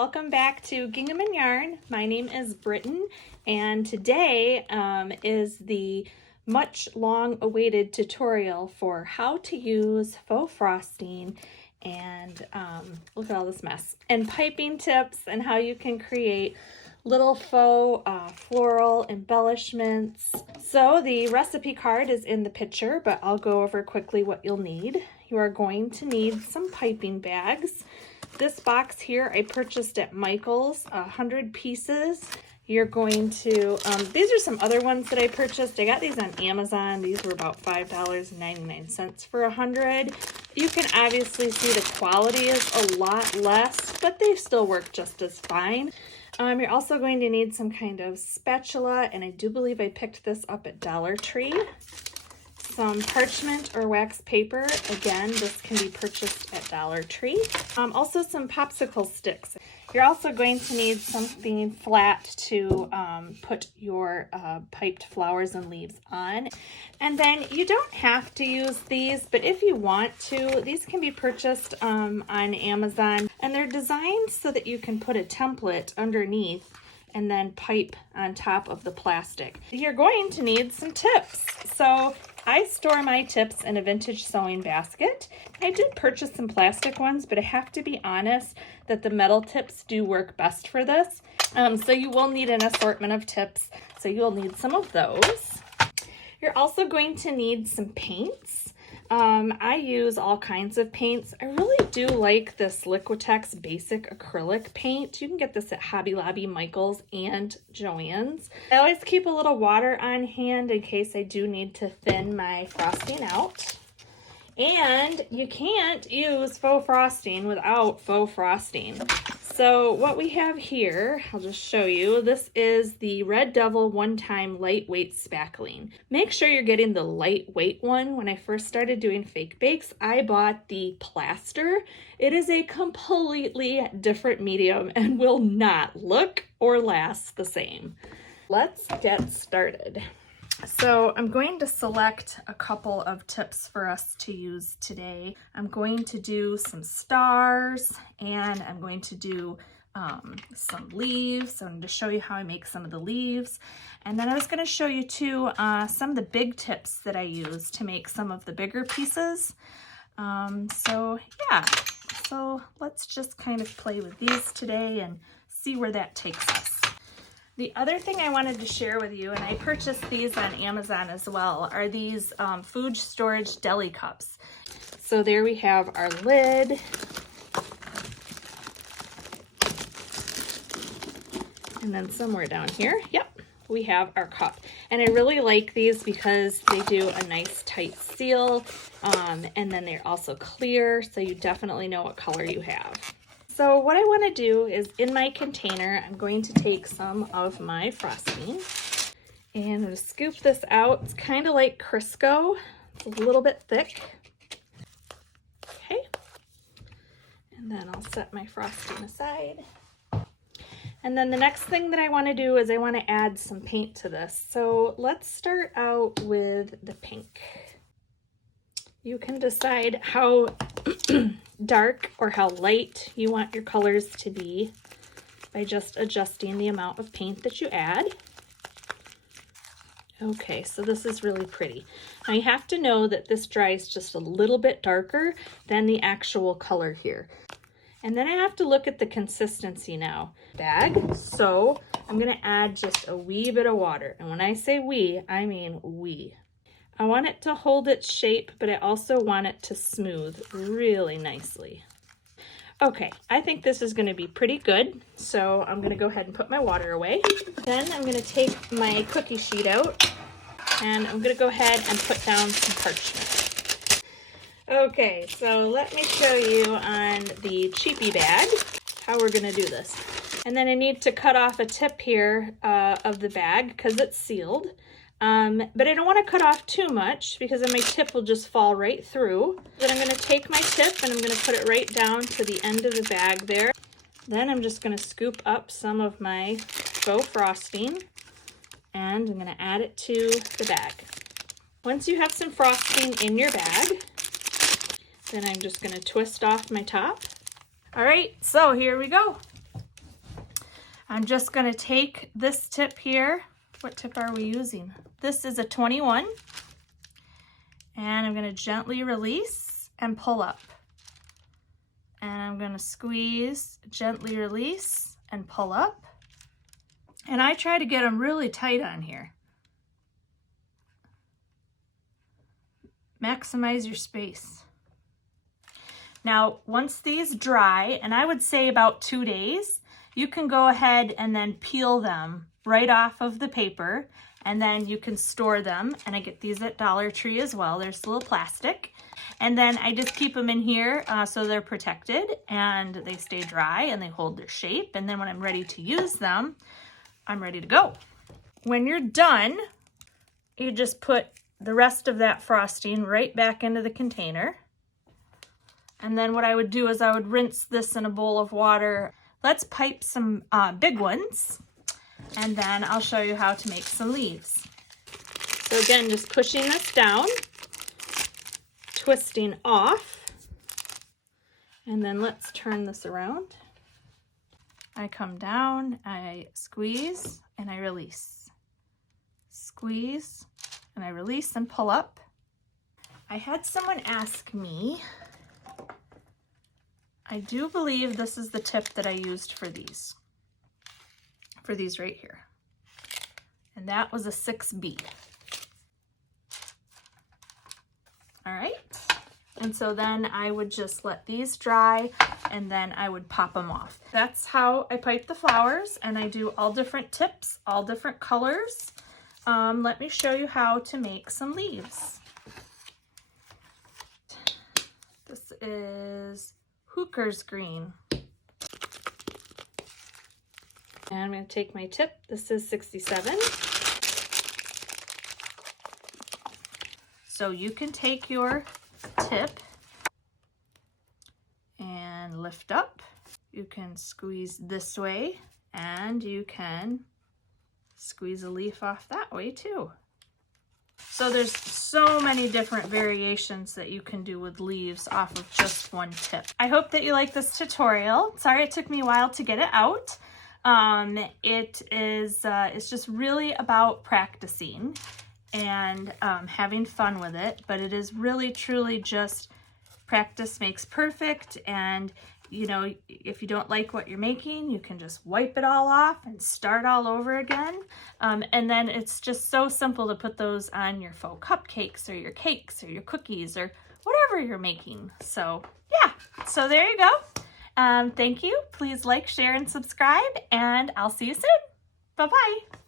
welcome back to Gingham and Yarn. My name is Britton, and today is the much long awaited tutorial for how to use faux frosting and look at all this mess, and piping tips and how you can create little faux floral embellishments. So the recipe card is in the picture, but I'll go over quickly what you'll need. You are going to need some piping bags. This box here I purchased at Michael's, 100 pieces. You're going to, these are some other ones that I purchased. I got these on Amazon. These were about $5.99 for 100. You can obviously see the quality is a lot less, but they still work just as fine. You're also going to need some kind of spatula, and I do believe I picked this up at Dollar Tree. Some parchment or wax paper. Again, this can be purchased at Dollar Tree. Also some popsicle sticks. You're also going to need something flat to put your piped flowers and leaves on. And then you don't have to use these, but if you want to, these can be purchased on Amazon. And they're designed so that you can put a template underneath and then pipe on top of the plastic. You're going to need some tips. So I store my tips in a vintage sewing basket. I did purchase some plastic ones, but I have to be honest that the metal tips do work best for this. So you will need an assortment of tips. So you'll need some of those. You're also going to need some paints. I use all kinds of paints. I really do like this Liquitex basic acrylic paint. You can get this at Hobby Lobby, Michael's, and Joann's. I always keep a little water on hand in case I do need to thin my frosting out. And you can't use faux frosting without faux frosting. So what we have here, I'll just show you. This is the Red Devil one-time lightweight spackling. Make sure you're getting the lightweight one. When I first started doing fake bakes, I bought the plaster. It is a completely different medium and will not look or last the same. Let's get started. So I'm going to select a couple of tips for us to use today. I'm going to do some stars, and I'm going to do some leaves. So I'm going to show you how I make some of the leaves. And then I was going to show you too some of the big tips that I use to make some of the bigger pieces. So let's just kind of play with these today and see where that takes us. The other thing I wanted to share with you, and I purchased these on Amazon as well, are these food storage deli cups. So there we have our lid. And then somewhere down here, yep, we have our cup. And I really like these because they do a nice tight seal, and then they're also clear, so you definitely know what color you have. So what I want to do is, in my container, I'm going to take some of my frosting and I'm going to scoop this out. It's kind of like Crisco. It's a little bit thick. Okay. And then I'll set my frosting aside. And then the next thing that I want to do is I want to add some paint to this. So let's start out with the pink. You can decide how dark or how light you want your colors to be by just adjusting the amount of paint that you add. Okay, so this is really pretty. Now you have to know that this dries just a little bit darker than the actual color here. And then I have to look at the consistency now. Bag, so I'm gonna add just a wee bit of water. And when I say wee, I mean wee. I want it to hold its shape, but I also want it to smooth really nicely. Okay, I think this is gonna be pretty good. So I'm gonna go ahead and put my water away. Then I'm gonna take my cookie sheet out and I'm gonna go ahead and put down some parchment. Okay, so let me show you on the cheapy bag how we're gonna do this. And then I need to cut off a tip here of the bag because it's sealed. But I don't want to cut off too much because then my tip will just fall right through. Then I'm going to take my tip and I'm going to put it right down to the end of the bag there. Then I'm just going to scoop up some of my faux frosting and I'm going to add it to the bag. Once you have some frosting in your bag, then I'm just going to twist off my top. All right, so here we go. I'm just going to take this tip here. What tip are we using? This is a 21. And I'm going to gently release and pull up. And I'm going to squeeze, gently release, and pull up. And I try to get them really tight on here. Maximize your space. Now, once these dry, and I would say about 2 days, you can go ahead and then peel them right off of the paper, and then you can store them. And I get these at Dollar Tree as well. There's a little plastic. And then I just keep them in here so they're protected and they stay dry and they hold their shape. And then when I'm ready to use them, I'm ready to go. When you're done, you just put the rest of that frosting right back into the container. And then what I would do is I would rinse this in a bowl of water. Let's pipe some big ones, and then I'll show you how to make some leaves. So again, just pushing this down, twisting off, and then let's turn this around. I come down, I squeeze, and I release. Squeeze, and I release and pull up. I had someone ask me, I do believe this is the tip that I used for these right here. And that was a 6B. All right. And so then I would just let these dry and then I would pop them off. That's how I pipe the flowers, and I do all different tips, all different colors. Let me show you how to make some leaves. This is Hooker's green. And I'm going to take my tip. This is 67. So you can take your tip and lift up. You can squeeze this way, and you can squeeze a leaf off that way too. So there's so many different variations that you can do with leaves off of just one tip. I hope that you like this tutorial. Sorry it took me a while to get it out. It's just really about practicing and having fun with it, but it is really truly just practice makes perfect. And you know, if you don't like what you're making, you can just wipe it all off and start all over again. And then it's just so simple to put those on your faux cupcakes or your cakes or your cookies or whatever you're making. So yeah, so there you go. Thank you. Please like, share, and subscribe, and I'll see you soon. Bye-bye.